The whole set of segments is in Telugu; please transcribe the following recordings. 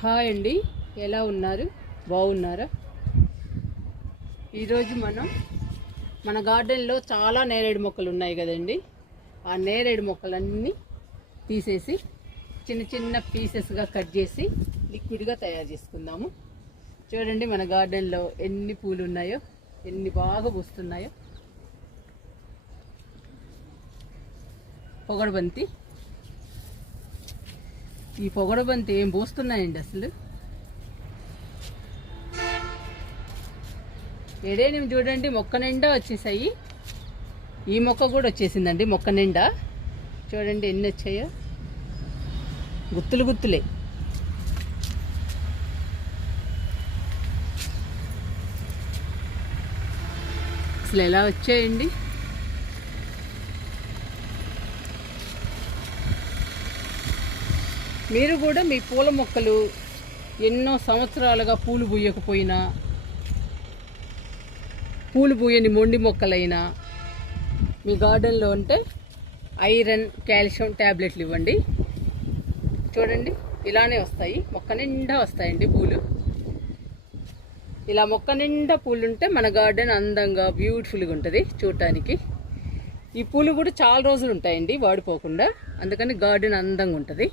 హాయ్ అండి. ఎలా ఉన్నారు? బాగున్నారా? ఈరోజు మనం మన గార్డెన్లో చాలా నేరేడు మొక్కలు ఉన్నాయి కదండి. ఆ నేరేడు మొక్కలన్నీ తీసేసి చిన్న చిన్న పీసెస్గా కట్ చేసి లిక్విడ్గా తయారు చేసుకుందాము. చూడండి మన గార్డెన్లో ఎన్ని పూలు ఉన్నాయో ఎన్ని బాగా పూస్తున్నాయో. పొగడబంతి. ఈ పొగడబంతి ఏం పోస్తున్నాయండి అసలు? ఏడేనివి చూడండి మొక్క నిండా వచ్చేసాయి. ఈ మొక్క కూడా వచ్చేసిందండి మొక్క నిండా. చూడండి ఎన్ని వచ్చాయో. గుత్తులు గుత్తులే. అసలు ఎలా వచ్చాయండి? మీరు కూడా మీ పూల మొక్కలు ఎన్నో సంవత్సరాలుగా పూలు పూయకపోయినా పూలు పూయని మొండి మొక్కలైనా మీ గార్డెన్లో ఉంటే ఐరన్ కాల్షియం ట్యాబ్లెట్లు ఇవ్వండి. చూడండి ఇలానే వస్తాయి. మొక్క నిండా వస్తాయండి పూలు. ఇలా మొక్క నిండా పూలు ఉంటే మన గార్డెన్ అందంగా బ్యూటిఫుల్గా ఉంటుంది చూడటానికి ఈ పూలు కూడా చాలా రోజులు ఉంటాయండి వాడిపోకుండా. అందుకని గార్డెన్ అందంగా ఉంటుంది.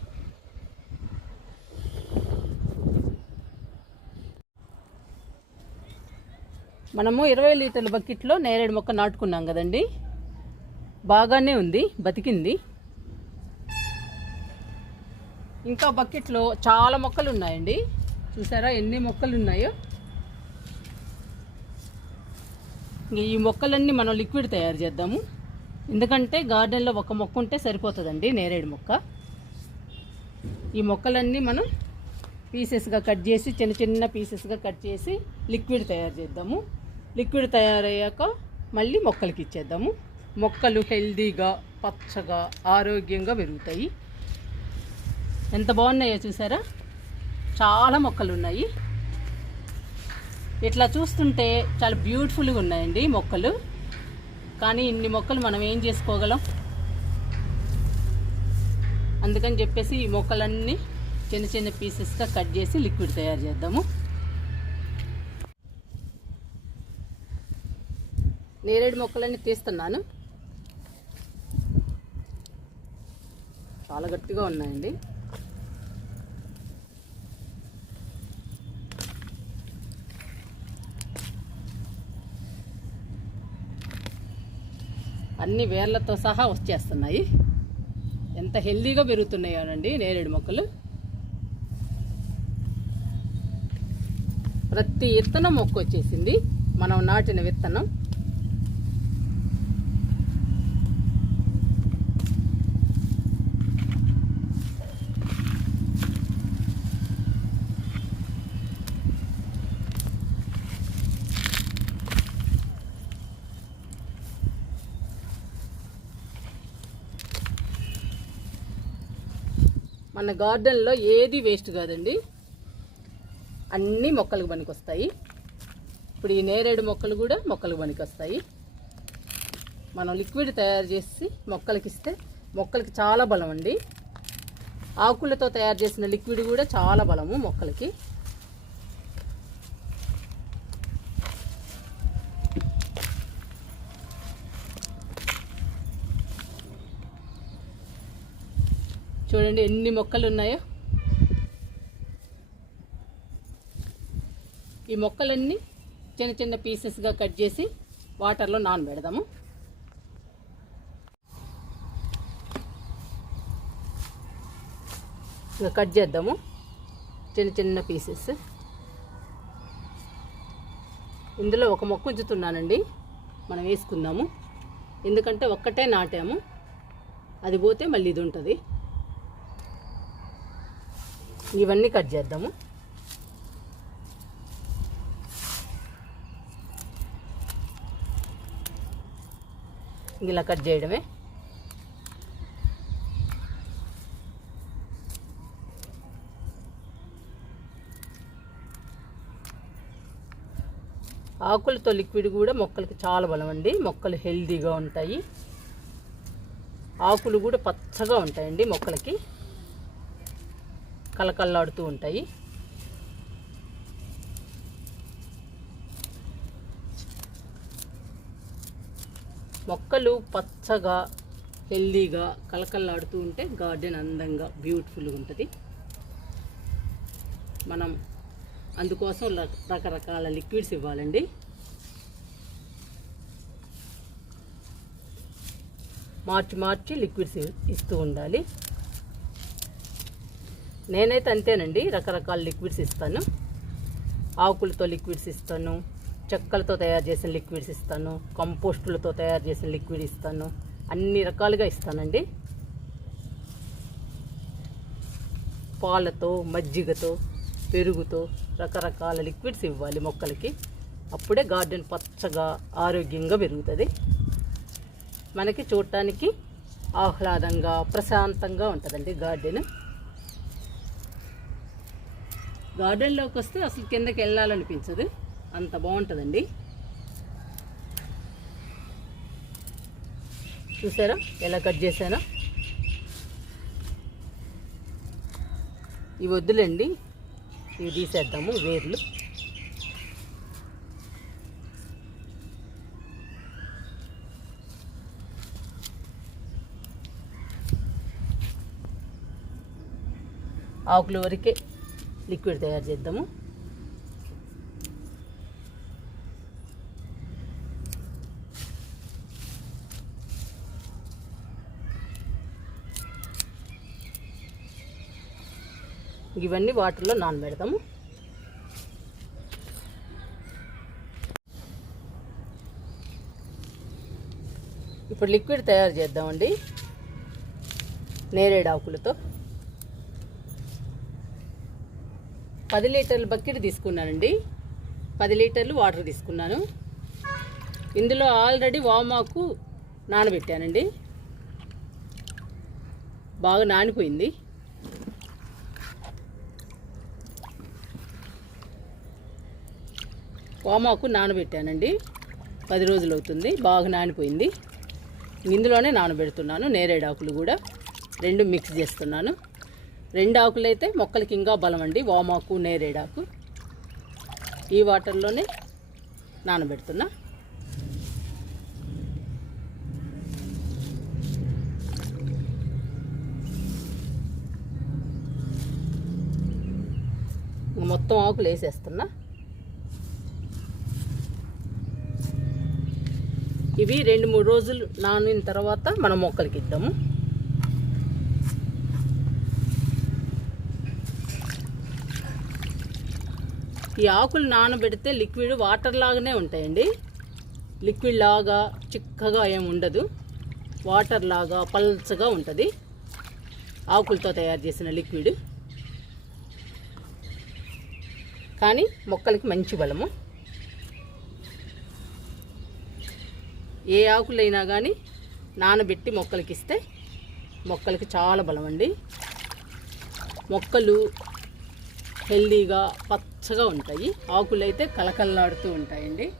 మనము ఇరవై లీటర్ల బకెట్లో నేరేడు మొక్క నాటుకున్నాం కదండి. బాగానే ఉంది బతికింది. ఇంకా బకెట్లో చాలా మొక్కలు ఉన్నాయండి. చూసారా ఎన్ని మొక్కలు ఉన్నాయో? ఈ మొక్కలన్నీ మనం లిక్విడ్ తయారు చేద్దాము. ఎందుకంటే గార్డెన్లో ఒక మొక్క ఉంటే సరిపోతుందండి నేరేడు మొక్క. ఈ మొక్కలన్నీ మనం పీసెస్గా కట్ చేసి చిన్న చిన్న పీసెస్గా కట్ చేసి లిక్విడ్ తయారు చేద్దాము. లిక్విడ్ తయారయ్యాక మళ్ళీ మొక్కలకి ఇచ్చేద్దాము. మొక్కలు హెల్దీగా పచ్చగా ఆరోగ్యంగా పెరుగుతాయి. ఎంత బాగున్నాయో చూసారా? చాలా మొక్కలు ఉన్నాయి ఇట్లా చూస్తుంటే చాలా బ్యూటిఫుల్గా ఉన్నాయండి మొక్కలు. కానీ ఇన్ని మొక్కలు మనం ఏం చేసుకోగలం? అందుకని చెప్పేసి ఈ మొక్కలన్నీ చిన్న చిన్న పీసెస్గా కట్ చేసి లిక్విడ్ తయారు చేద్దాము. నేరేడు మొక్కలన్నీ తీస్తున్నాను. చాలా గట్టిగా ఉన్నాయండి. అన్ని వేర్లతో సహా వచ్చేస్తున్నాయి. ఎంత హెల్దీగా పెరుగుతున్నాయోనండి నేరేడు మొక్కలు. ప్రతి విత్తనం మొక్క వచ్చేసింది. మనం నాటిన విత్తనం. మన గార్డెన్లో ఏది వేస్ట్ కాదండి. అన్ని మొక్కలకు పనికొస్తాయి. ఇప్పుడు ఈ నేరేడు మొక్కలు కూడా మొక్కలకు పనికొస్తాయి. మనం లిక్విడ్ తయారు చేసి మొక్కలకి ఇస్తే మొక్కలకి చాలా బలం అండి. ఆకులతో తయారు చేసిన లిక్విడ్ కూడా చాలా బలము మొక్కలకి. చూడండి ఎన్ని మొక్కలు ఉన్నాయో. ఈ మొక్కలన్నీ చిన్న చిన్న పీసెస్గా కట్ చేసి వాటర్లో నానబెడదాము. ఇంకా కట్ చేద్దాము. చిన్న చిన్న పీసెస్ ఇందులో ఒక మొక్క ఉంచుతున్నానండి. మనం వేసుకుందాము. ఎందుకంటే ఒక్కటే నాటాము. అది పోతే మళ్ళీ ఇది ఉంటుంది. ఇవన్నీ కట్ చేద్దాము. ఇలా కట్ చేయడమే. ఆకులతో లిక్విడ్ కూడా మొక్కలకి చాలా బలం అండి మొక్కలు హెల్తీగా ఉంటాయి. ఆకులు కూడా పచ్చగా ఉంటాయండి మొక్కలకి. కలకల్లాడుతూ ఉంటాయి. మొక్కలు పచ్చగా హెల్దీగా కలకల్లాడుతూ ఉంటే గార్డెన్ అందంగా బ్యూటిఫుల్గా ఉంటుంది. మనం అందుకోసం రకరకాల లిక్విడ్స్ ఇవ్వాలండి. మార్చి మార్చి లిక్విడ్స్ ఇస్తూ ఉండాలి. నేనైతే అంతేనండి రకరకాల లిక్విడ్స్ ఇస్తాను. ఆకులతో లిక్విడ్స్ ఇస్తాను చెక్కలతో తయారు చేసిన లిక్విడ్స్ ఇస్తాను కంపోస్టులతో తయారు చేసిన లిక్విడ్ ఇస్తాను అన్ని రకాలుగా ఇస్తానండి. పాలతో మజ్జిగతో పెరుగుతో రకరకాల లిక్విడ్స్ ఇవ్వాలి మొక్కలకి. అప్పుడే గార్డెన్ పచ్చగా ఆరోగ్యంగా పెరుగుతుంది. మనకి చూడటానికి ఆహ్లాదంగా ప్రశాంతంగా ఉంటుందండి గార్డెన్ గార్డెన్లోకి వస్తే అసలు కిందకి వెళ్ళాలనిపించదు. అంత బాగుంటుందండి. చూసారా? ఎలా కట్ చేశానా? ఇవి వద్దులేండి. ఇవి తీసేద్దాము వేర్లు. ఆకులు వరకే. లిక్విడ్ తయారు చేద్దాము. ఇవన్నీ వాటర్లో నానబెడతాము. ఇప్పుడు లిక్విడ్ తయారు చేద్దామండి. నేరేడు ఆకులతో. పది లీటర్ల బకెట్ తీసుకున్నానండి. పది లీటర్లు వాటర్ తీసుకున్నాను. ఇందులో ఆల్రెడీ వామాకు నానబెట్టానండి. బాగా నానిపోయింది. వామాకు నానబెట్టానండి. పది రోజులు అవుతుంది. బాగా నానిపోయింది. ఇందులోనే నానబెడుతున్నాను. నేరేడు ఆకులు కూడా. రెండు మిక్స్ చేస్తున్నాను. రెండు ఆకులు అయితే మొక్కలకి ఇంకా బలం అండి వామాకు నేరేడాకు. ఈ వాటర్లోనే నానబెడుతున్నా. మొత్తం ఆకులు వేసేస్తున్నా. ఇవి రెండు మూడు రోజులు నానిన తర్వాత మనం మొక్కలకి ఇద్దాము. ఈ ఆకులు నానబెడితే లిక్విడ్ వాటర్ లాగానే ఉంటాయండి. లిక్విడ్ లాగా చిక్కగా ఏమి ఉండదు. వాటర్ లాగా పల్చగా ఉంటుంది. ఆకులతో తయారు చేసిన లిక్విడ్. కానీ మొక్కలకి మంచి బలము. ఏ ఆకులైనా కానీ నానబెట్టి మొక్కలకి ఇస్తే మొక్కలకి చాలా బలం అండి మొక్కలు హెల్దీగా పచ్చగా ఉంటాయి. ఆకులు అయితే కలకల్లాడుతూ ఉంటాయండి.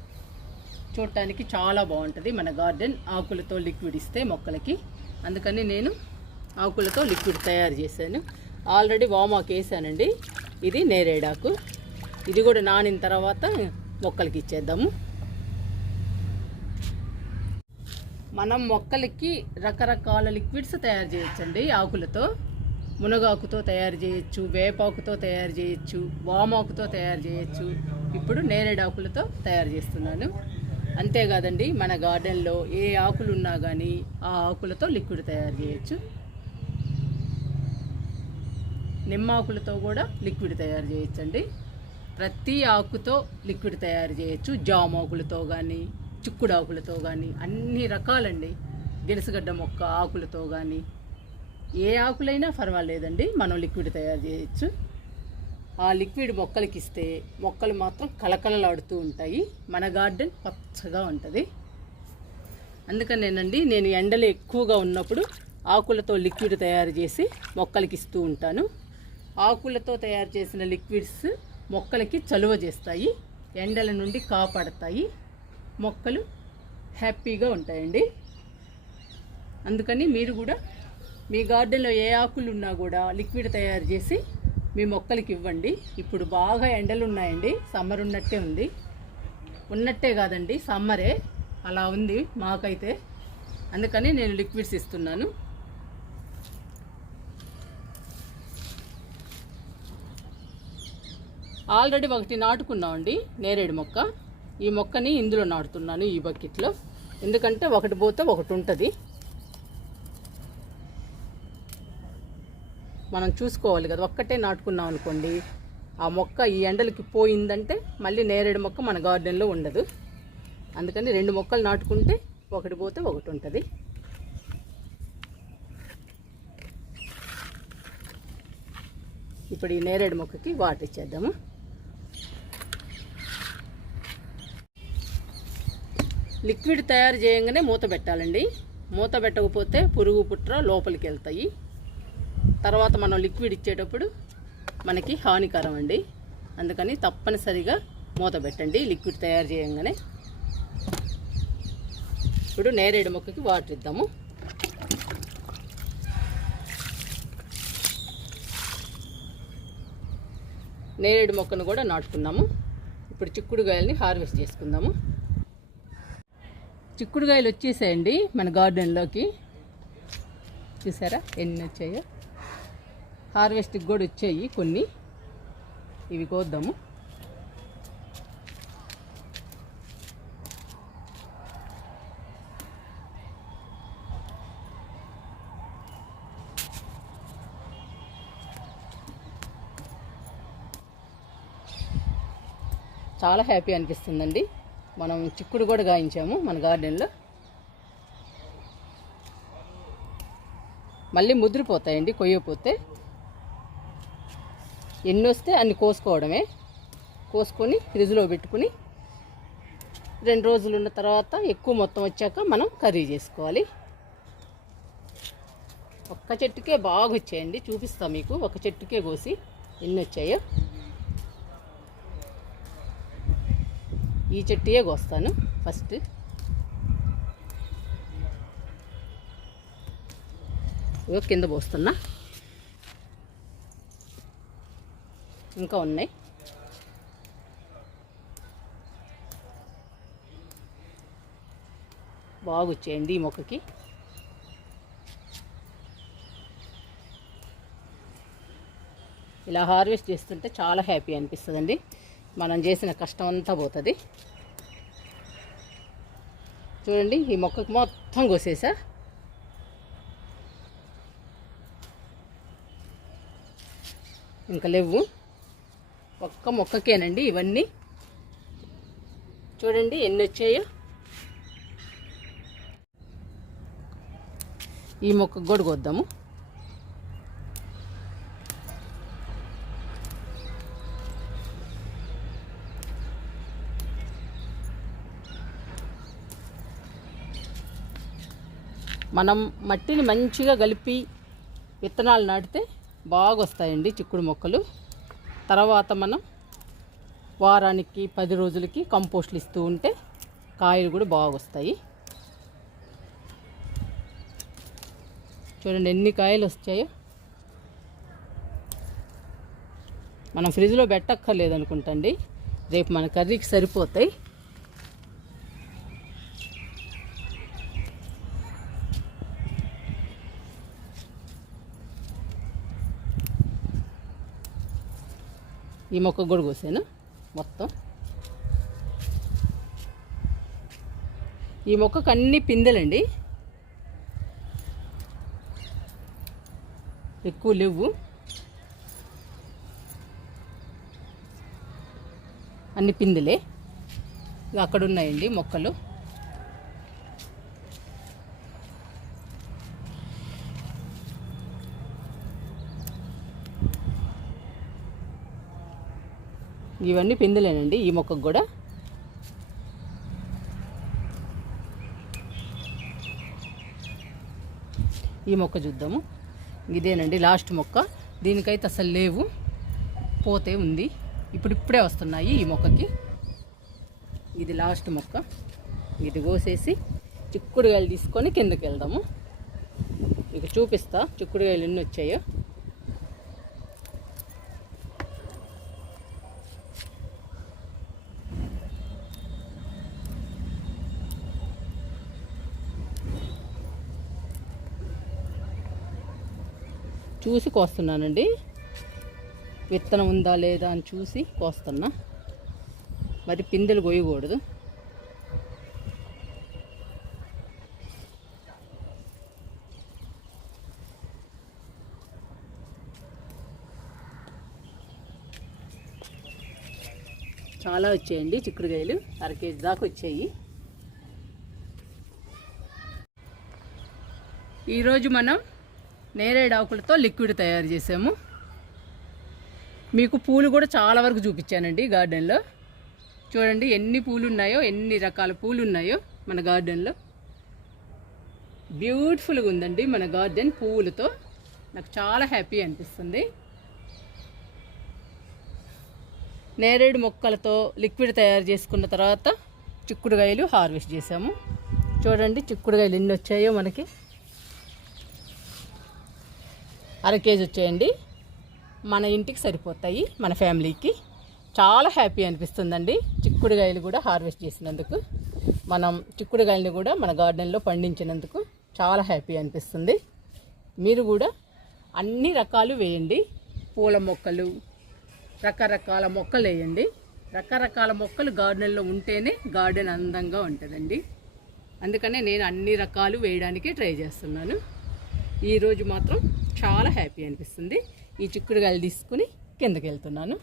చూడటానికి చాలా బాగుంటుంది మన గార్డెన్. ఆకులతో లిక్విడ్ ఇస్తే మొక్కలకి. అందుకని నేను ఆకులతో లిక్విడ్ తయారు చేశాను. ఆల్రెడీ వామాకు వేసానండి. ఇది నేరేడాకు. ఇది కూడా నానిన తర్వాత మొక్కలకి ఇచ్చేద్దాము. మనం మొక్కలకి రకరకాల లిక్విడ్స్ తయారు చేయొచ్చండి ఆకులతో. మునగాకుతో తయారు చేయొచ్చు వేపాకుతో తయారు చేయొచ్చు వామాకుతో తయారు చేయొచ్చు. ఇప్పుడు నేరేడాకులతో తయారు చేస్తున్నాను. అంతేకాదండి మన గార్డెన్లో ఏ ఆకులు ఉన్నా కానీ ఆ ఆకులతో లిక్విడ్ తయారు చేయొచ్చు. నిమ్మాకులతో కూడా లిక్విడ్ తయారు చేయొచ్చండి. ప్రతి ఆకుతో లిక్విడ్ తయారు చేయొచ్చు. జామాకులతో కానీ చిక్కుడు ఆకులతో కానీ అన్ని రకాలండి. గిలసగడ్డ మొక్క ఆకులతో కానీ ఏ ఆకులైనా పర్వాలేదండి మనం లిక్విడ్ తయారు చేయొచ్చు. ఆ లిక్విడ్ మొక్కలకి ఇస్తే మొక్కలు మాత్రం కలకలలాడుతూ ఉంటాయి. మన గార్డెన్ పచ్చగా ఉంటుంది. అందుకనేనండి నేను ఎండలు ఎక్కువగా ఉన్నప్పుడు ఆకులతో లిక్విడ్ తయారు చేసి మొక్కలకి ఇస్తూ ఉంటాను. ఆకులతో తయారు చేసిన లిక్విడ్స్ మొక్కలకి చలువ చేస్తాయి ఎండల నుండి కాపాడతాయి. మొక్కలు హ్యాపీగా ఉంటాయండి. అందుకని మీరు కూడా మీ గార్డెన్లో ఏ ఆకులు ఉన్నా కూడా లిక్విడ్ తయారు చేసి మీ మొక్కలకి ఇవ్వండి. ఇప్పుడు బాగా ఎండలు ఉన్నాయండి. సమ్మర్ ఉన్నట్టే ఉంది. ఉన్నట్టే కాదండి సమ్మరే. అలా ఉంది మాకైతే. అందుకని నేను లిక్విడ్స్ ఇస్తున్నాను. ఆల్రెడీ ఒకటి నాటుకున్నామండి నేరేడు మొక్క. ఈ మొక్కని ఇందులో నాటుతున్నాను ఈ బకెట్లో. ఎందుకంటే ఒకటి పోతే ఒకటి ఉంటుంది. మనం చూసుకోవాలి కదా. ఒక్కటే నాటుకున్నాం అనుకోండి ఆ మొక్క ఈ ఎండలకి పోయిందంటే మళ్ళీ నేరేడు మొక్క మన గార్డెన్లో ఉండదు. అందుకని రెండు మొక్కలు నాటుకుంటే ఒకటి పోతే ఒకటి ఉంటుంది. ఇప్పుడు ఈ నేరేడు మొక్కకి వాటర్ ఇచ్చేద్దాము. లిక్విడ్ తయారు చేయంగానే మూత పెట్టాలండి. మూత పెట్టకపోతే పురుగు పుట్ర లోపలికి వెళ్తాయి. తర్వాత మనం లిక్విడ్ ఇచ్చేటప్పుడు మనకి హానికరం అండి. అందుకని తప్పనిసరిగా మూత పెట్టండి. లిక్విడ్ తయారు చేయంగానే ఇప్పుడు నేరేడు మొక్కకి వాటర్ ఇద్దాము. నేరేడు మొక్కను కూడా నాటుకున్నాము ఇప్పుడు చిక్కుడుగాయలని హార్వెస్ట్ చేసుకుందాము. చిక్కుడుగాయలు వచ్చేసాయండి మన గార్డెన్లోకి. చూసారా? ఎన్ని వచ్చాయో? హార్వెస్ట్కి కూడా వచ్చాయి కొన్ని. ఇవి కోద్దాము. చాలా హ్యాపీ అనిపిస్తుందండి. మనం చిక్కుడు కూడా గాయించాము మన గార్డెన్లో. మళ్ళీ ముదిరిపోతాయండి కొయ్యపోతే ఎన్ని వస్తే అన్ని కోసుకోవడమే. కోసుకొని ఫ్రిడ్జ్లో పెట్టుకుని రెండు రోజులు ఉన్న తర్వాత ఎక్కువ మొత్తం వచ్చాక మనం కర్రీ చేసుకోవాలి. ఒక్క చెట్టుకే బాగా వచ్చాయండి. చూపిస్తా మీకు. ఒక చెట్టుకే కోసి ఎన్ని వచ్చాయో. ఈ చెట్టుయే కోస్తాను ఫస్ట్. ఓ కింద పోస్తున్నా. ఇంకా ఉన్నాయి. బాగా వచ్చేయండి ఈ మొక్కకి. ఇలా హార్వెస్ట్ చేస్తుంటే చాలా హ్యాపీ అనిపిస్తుందండి. మనం చేసిన కష్టం అంతా పోతుంది. చూడండి ఈ మొక్కకు మొత్తం కోసేసా. ఇంకా లేవు. ఒక్క మొక్కకేనండి ఇవన్నీ? చూడండి ఎన్ని వచ్చాయో ఈ మొక్కకు కూడా కొద్దాము మనం మట్టిని మంచిగా కలిపి విత్తనాలు నాటితే బాగా వస్తాయండి చిక్కుడు మొక్కలు. తర్వాత మనం వారానికి పది రోజులకి కంపోస్ట్లు ఇస్తూ ఉంటే కాయలు కూడా బాగా వస్తాయి చూడండి ఎన్ని కాయలు వచ్చాయో. మనం ఫ్రిడ్జ్లో పెట్టక్కర్లేదు అనుకుంటండి రేపు మన కర్రీకి సరిపోతాయి. ఈ మొక్క కూడా కోసాను? మొత్తం? ఈ మొక్కకు అన్ని పిందెలండి. ఎక్కువ లేవు. అన్ని పిందెలే. ఇక అక్కడ ఉన్నాయండి మొక్కలు. ఇవన్నీ పిందెలేనండి. ఈ మొక్కకు కూడా. ఈ మొక్క చూద్దాము. ఇదేనండి లాస్ట్ మొక్క. దీనికైతే అసలు లేవు. పోతే ఉంది. ఇప్పుడు ఇప్పుడే వస్తున్నాయి ఈ మొక్కకి. ఇది లాస్ట్ మొక్క. ఇది కోసేసి చిక్కుడుగాయలు తీసుకొని కిందకి వెళ్దాము. ఇక చూపిస్తా చిక్కుడుగాయలు ఎన్ని వచ్చాయో. చూసి కోస్తున్నానండి. విత్తనం ఉందా లేదా అని చూసి కోస్తున్నా. మరి పిందెలు కొయ్యకూడదు. చాలా వచ్చాయండి చిక్కుడుకాయలు. అర కేజీ దాకా వచ్చాయి. ఈరోజు మనం నేరేడు ఆకులతో లిక్విడ్ తయారు చేసాము మీకు పూలు కూడా చాలా వరకు చూపించానండి గార్డెన్లో. చూడండి ఎన్ని పూలు ఉన్నాయో ఎన్ని రకాల పూలు ఉన్నాయో మన గార్డెన్లో. బ్యూటిఫుల్గా ఉందండి మన గార్డెన్ పూలతో. నాకు చాలా హ్యాపీ అనిపిస్తుంది. నేరేడు మొక్కలతో లిక్విడ్ తయారు చేసుకున్న తర్వాత చిక్కుడుగాయలు హార్వెస్ట్ చేసాము చూడండి చిక్కుడుగాయలు ఎన్ని వచ్చాయో మనకి. అర కేజీ వచ్చేయండి. మన ఇంటికి సరిపోతాయి మన ఫ్యామిలీకి. చాలా హ్యాపీ అనిపిస్తుందండి. చిక్కుడుగాయలు కూడా హార్వెస్ట్ చేసినందుకు. మనం చిక్కుడుగాయలను కూడా మన గార్డెన్లో పండించినందుకు చాలా హ్యాపీ అనిపిస్తుంది. మీరు కూడా అన్ని రకాలు వేయండి. పూల మొక్కలు రకరకాల మొక్కలు వేయండి. రకరకాల మొక్కలు గార్డెన్లో ఉంటేనే గార్డెన్ అందంగా ఉంటుందండి. అందుకనే నేను అన్ని రకాలు వేయడానికి ట్రై చేస్తున్నాను. ఈరోజు మాత్రం చాలా హ్యాపీ అనిపిస్తుంది. ఈ చిక్కుడుగాయలు తీసుకుని కిందకి వెళ్తున్నాను.